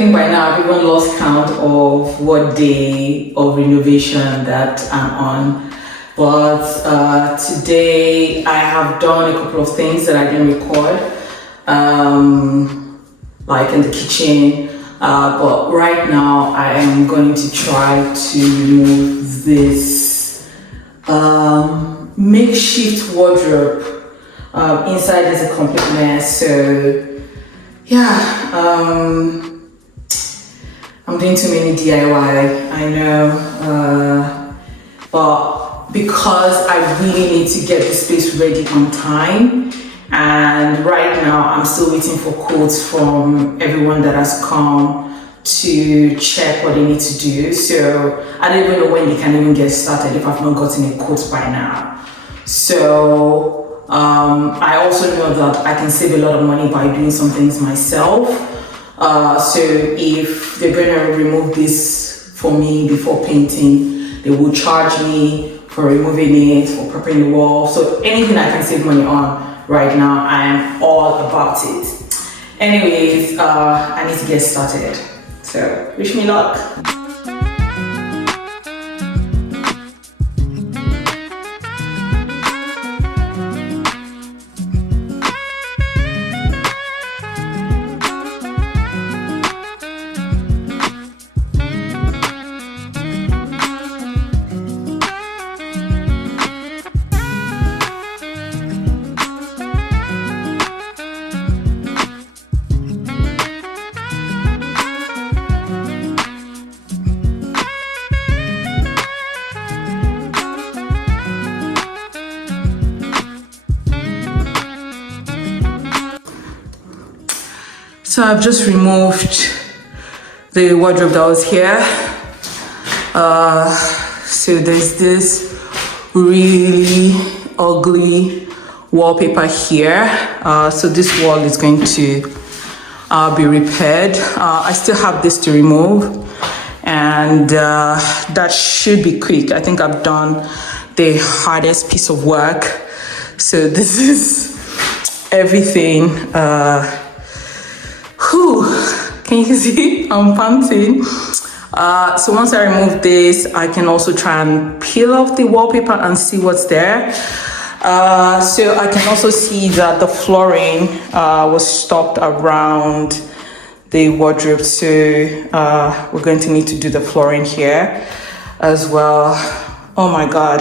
think by now I've even lost count of what day of renovation that I'm on. But today I have done a couple of things that I didn't record, like in the kitchen. But right now I am going to try to remove this makeshift wardrobe. Inside is a complete mess, so yeah, I'm doing too many DIY, I know, but because I really need to get the space ready on time, and right now I'm still waiting for quotes from everyone that has come to check what they need to do, so I don't even know when they can even get started if I've not gotten a quote by now. So I also know that I can save a lot of money by doing some things myself. So if they're going to remove this for me before painting, they will charge me for removing it, for prepping the wall. So anything I can save money on right now, I'm all about it. Anyways, I need to get started. So wish me luck. So I've just removed the wardrobe that was here. So there's this really ugly wallpaper here. So this wall is going to be repaired. I still have this to remove, and that should be quick. I think I've done the hardest piece of work. So this is everything. Can you see? I'm panting. So once I remove this, I can also try and peel off the wallpaper and see what's there. So I can also see that the flooring was stopped around the wardrobe. So we're going to need to do the flooring here as well. Oh my God.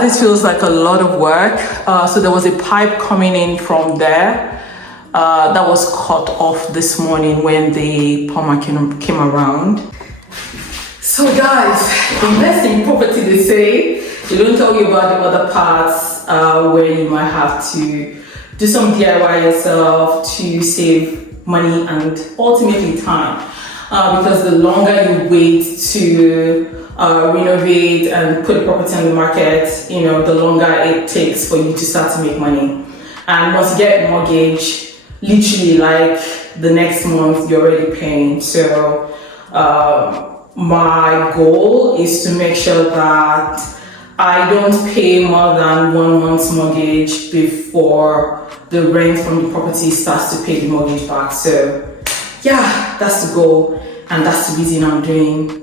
This feels like a lot of work. So there was a pipe coming in from there. That was cut off this morning when the plumber came around. So guys, invest in property, they say. They don't tell you about the other parts where you might have to do some DIY yourself to save money and ultimately time. Because the longer you wait to renovate and put the property on the market, you know, the longer it takes for you to start to make money. And once you get a mortgage, literally like the next month you're already paying. So my goal is to make sure that I don't pay more than 1 month's mortgage before the rent from the property starts to pay the mortgage back. So yeah, that's the goal, and that's the reason I'm doing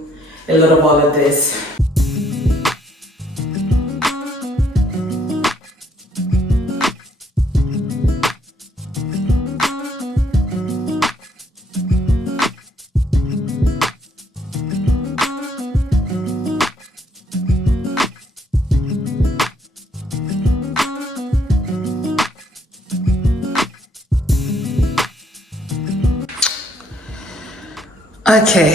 a lot of all of this. Okay,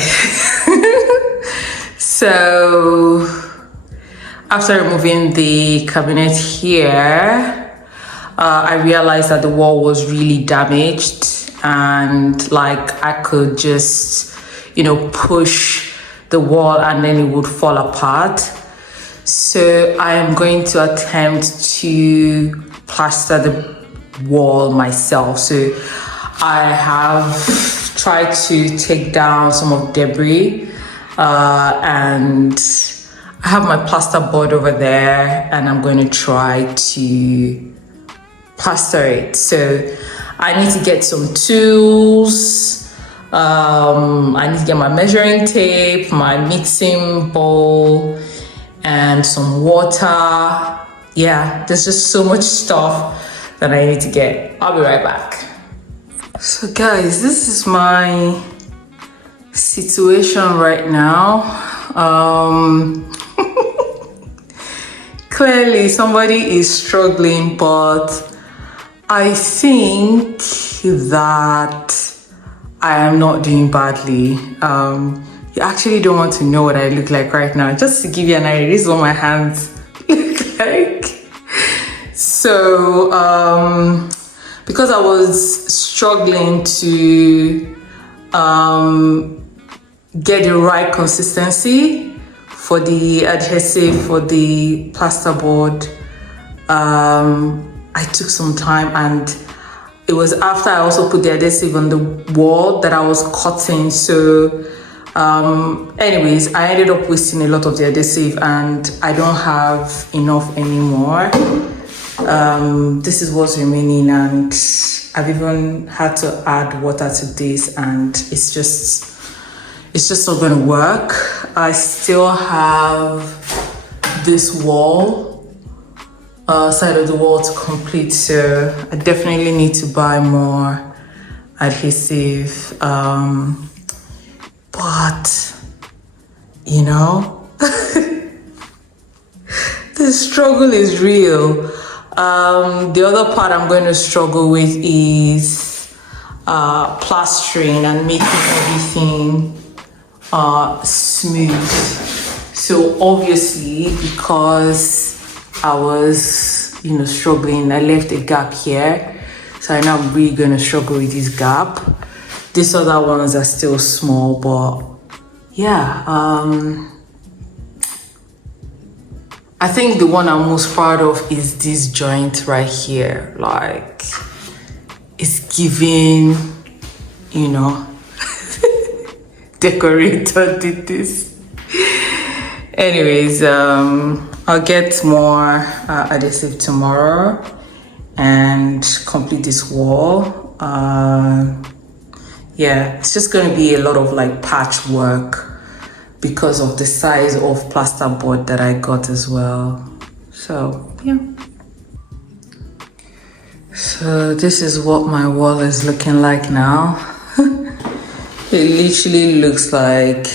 so after removing the cabinet here, I realized that the wall was really damaged, and like I could just, you know, push the wall and then it would fall apart. So I am going to attempt to plaster the wall myself. So I have tried to take down some of debris, and I have my plaster board over there, and I'm going to try to plaster it. So I need to get some tools. I need to get my measuring tape, my mixing bowl, and some water. Yeah, there's just so much stuff that I need to get. I'll be right back. So guys, this is my situation right now. Clearly somebody is struggling, but I think that I am not doing badly. You actually don't want to know what I look like right now. Just to give you an idea, this is what my hands look like. So because I was struggling to get the right consistency for the adhesive for the plasterboard, I took some time, and it was after I also put the adhesive on the wall that I was cutting. So anyways, I ended up wasting a lot of the adhesive, and I don't have enough anymore. This is what's remaining, and I've even had to add water to this, and it's just not going to work. I still have this wall, side of the wall to complete, so I definitely need to buy more adhesive. But you know, the struggle is real. The other part I'm going to struggle with is plastering and making everything smooth. So obviously, because I was struggling, I left a gap here, so I'm now really going to struggle with this gap. These other ones are still small, but yeah, I think the one I'm most proud of is this joint right here. Like, it's giving, decorator did this. Anyways, I'll get more adhesive tomorrow and complete this wall. Yeah, it's just going to be a lot of like patchwork because of the size of plasterboard that I got as well. So yeah. So this is what my wall is looking like now. It literally looks like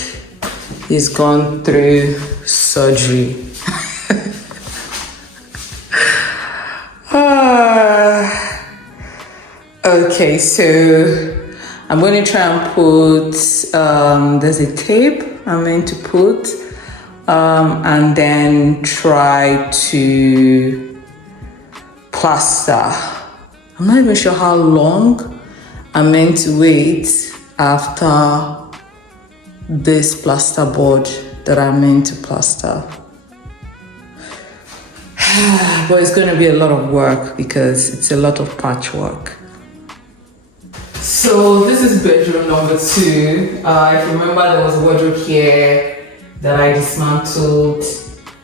it's gone through surgery. Okay, so I'm going to try and put, there's a tape I'm meant to put, and then try to plaster. I'm not even sure how long I'm meant to wait after this plasterboard that I'm meant to plaster. But it's going to be a lot of work because it's a lot of patchwork. So this is bedroom number 2. If you remember, there was a wardrobe here that I dismantled,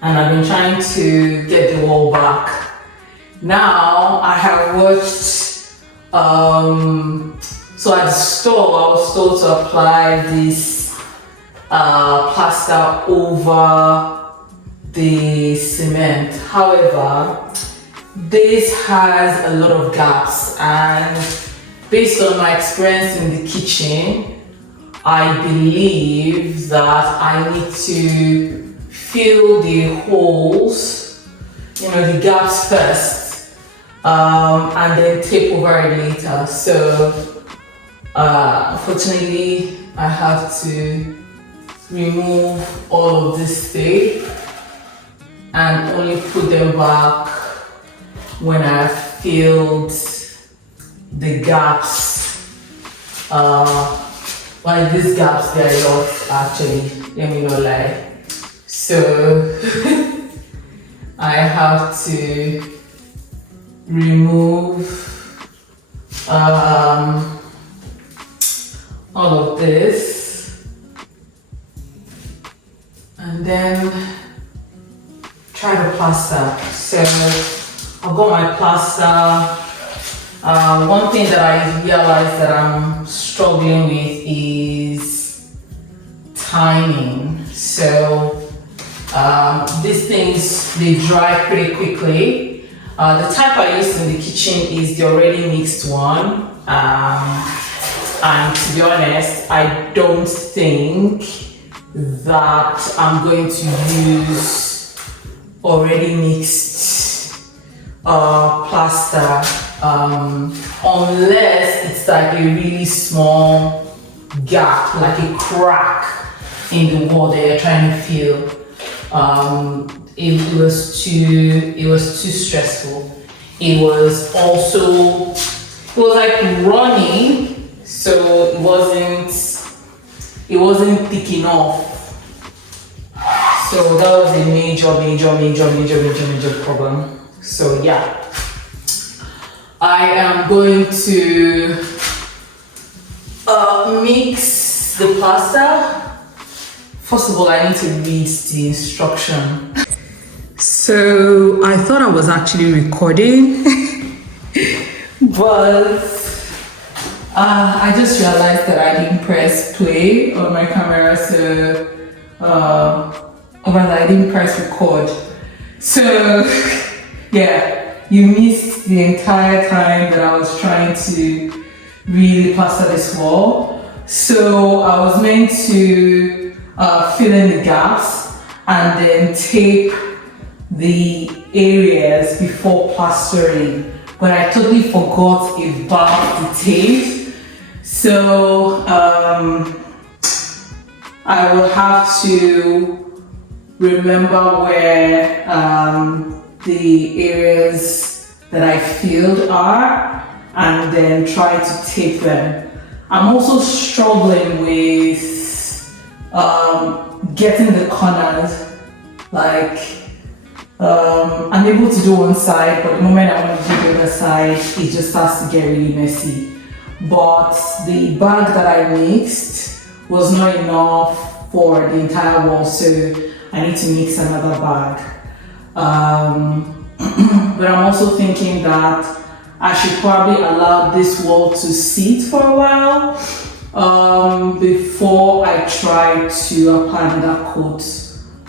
and I've been trying to get the wall back. Now I have watched, so at the store, I was told to apply this plaster over the cement. However, this has a lot of gaps, and based on my experience in the kitchen, I believe that I need to fill the holes, the gaps first, and then tape over it later. So unfortunately, I have to remove all of this tape and only put them back when I've filled the gaps. Like these gaps, they're a lot actually, let me not lie. So I have to remove all of this and then try to plaster. So I've got my plaster One thing that I realized that I'm struggling with is timing. So these things, they dry pretty quickly. The type I use in the kitchen is the already mixed one. And to be honest, I don't think that I'm going to use already mixed plaster unless it's like a really small gap, like a crack in the wall that you're trying to fill. It was too stressful. It was like runny, so it wasn't thick enough. So that was a major problem. So yeah, I am going to mix the pasta. First of all, I need to read the instruction. So I thought I was actually recording, but I just realized that I didn't press play on my camera, so I didn't press record. So yeah, you missed the entire time that I was trying to really plaster this wall. So I was meant to fill in the gaps and then tape the areas before plastering, but I totally forgot about the tape. So I will have to remember where the areas that I filled are and then try to tape them. I'm also struggling with getting the corners, like I'm able to do one side, but the moment I want to do the other side, it just starts to get really messy. But the bag that I mixed was not enough for the entire wall, so I need to mix another bag. But I'm also thinking that I should probably allow this wall to sit for a while before I try to apply another coat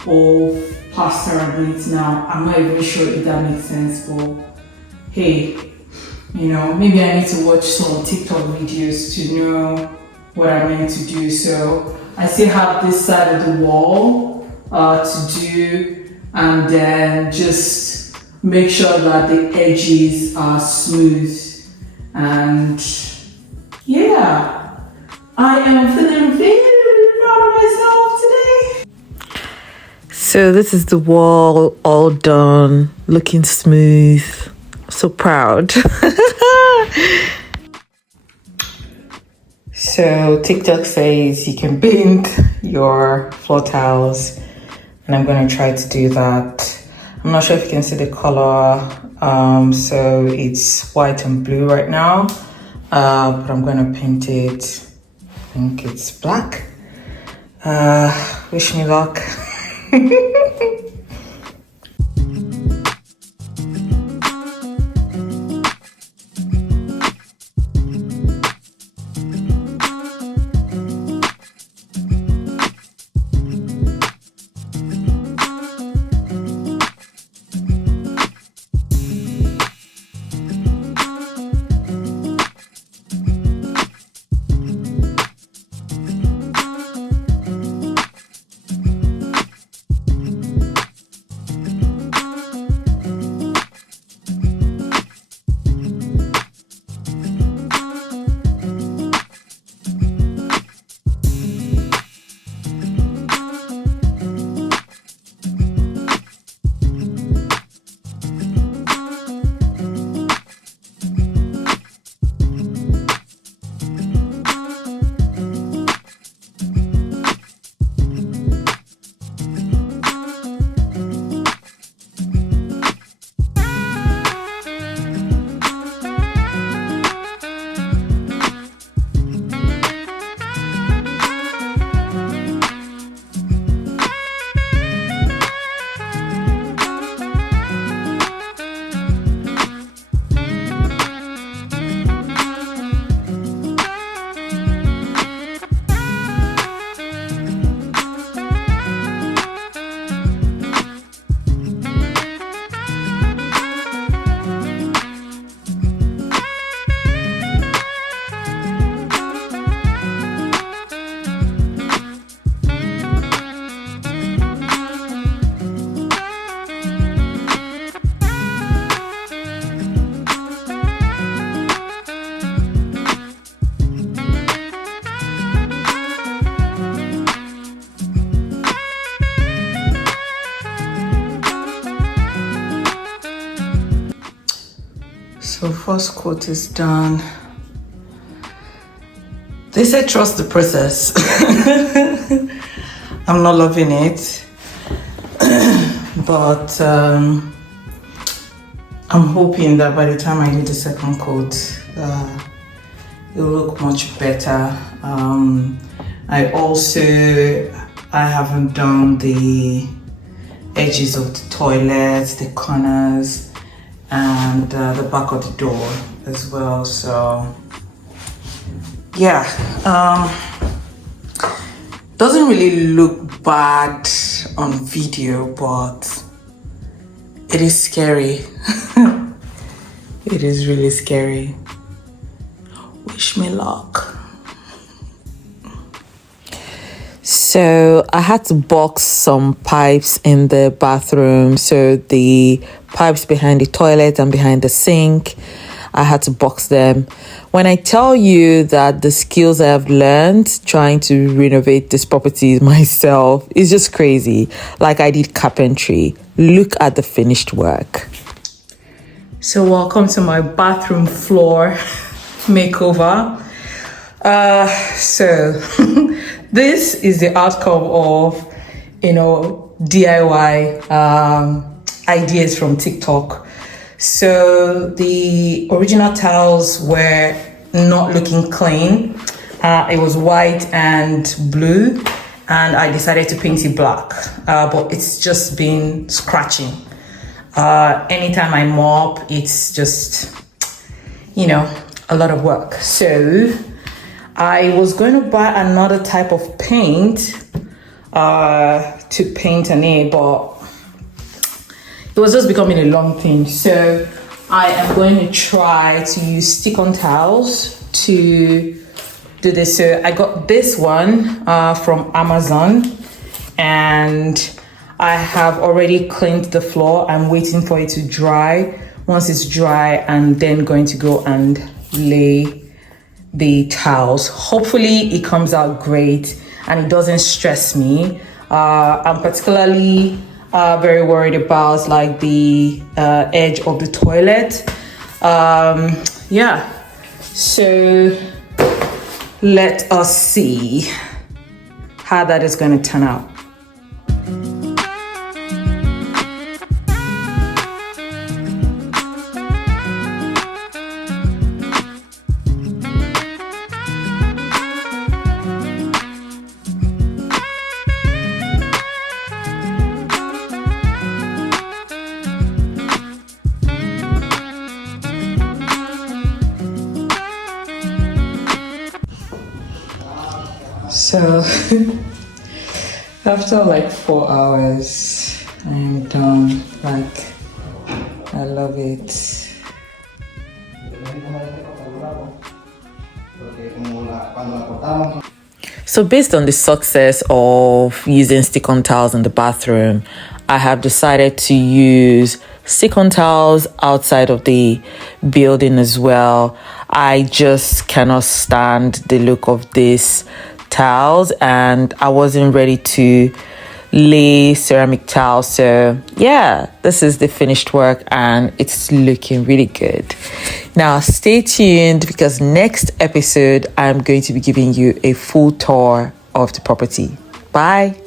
of plaster on it. Now, I'm not even sure if that makes sense, but hey, maybe I need to watch some TikTok videos to know what I'm meant to do. So I still have this side of the wall to do, and then just make sure that the edges are smooth. And yeah, I am feeling very proud of myself today. So this is the wall all done, looking smooth. So proud. So TikTok says you can paint your floor tiles, and I'm going to try to do that. I'm not sure if you can see the color. So it's white and blue right now, but I'm going to paint it. I think it's black. Wish me luck. So first coat is done. They said trust the process. I'm not loving it, but I'm hoping that by the time I do the second coat, it will look much better. I haven't done the edges of the toilet, the corners, and the back of the door as well. So yeah, doesn't really look bad on video, but it is scary. It is really scary. Wish me luck. So I had to box some pipes in the bathroom. So the pipes behind the toilet and behind the sink, I had to box them. When I tell you that the skills I have learned trying to renovate this property myself is just crazy. Like I did carpentry. Look at the finished work. So welcome to my bathroom floor makeover. So this is the outcome of, DIY ideas from TikTok. So the original tiles were not looking clean. It was white and blue, and I decided to paint it black, but it's just been scratching. Anytime I mop, it's just, a lot of work. So I was going to buy another type of paint to paint on it, but it was just becoming a long thing. So I am going to try to use stick-on tiles to do this. So I got this one from Amazon, and I have already cleaned the floor. I'm waiting for it to dry. Once it's dry, I'm then going to go and lay the tiles. Hopefully it comes out great and it doesn't stress me. I'm particularly very worried about like the edge of the toilet. Yeah, so let us see how that is going to turn out. So after like 4 hours, I am done. Like, I love it. So based on the success of using stick-on tiles in the bathroom, I have decided to use stick-on tiles outside of the building as well. I just cannot stand the look of this tiles, and I wasn't ready to lay ceramic tiles. So yeah, this is the finished work and it's looking really good. Now stay tuned, because next episode I'm going to be giving you a full tour of the property. Bye.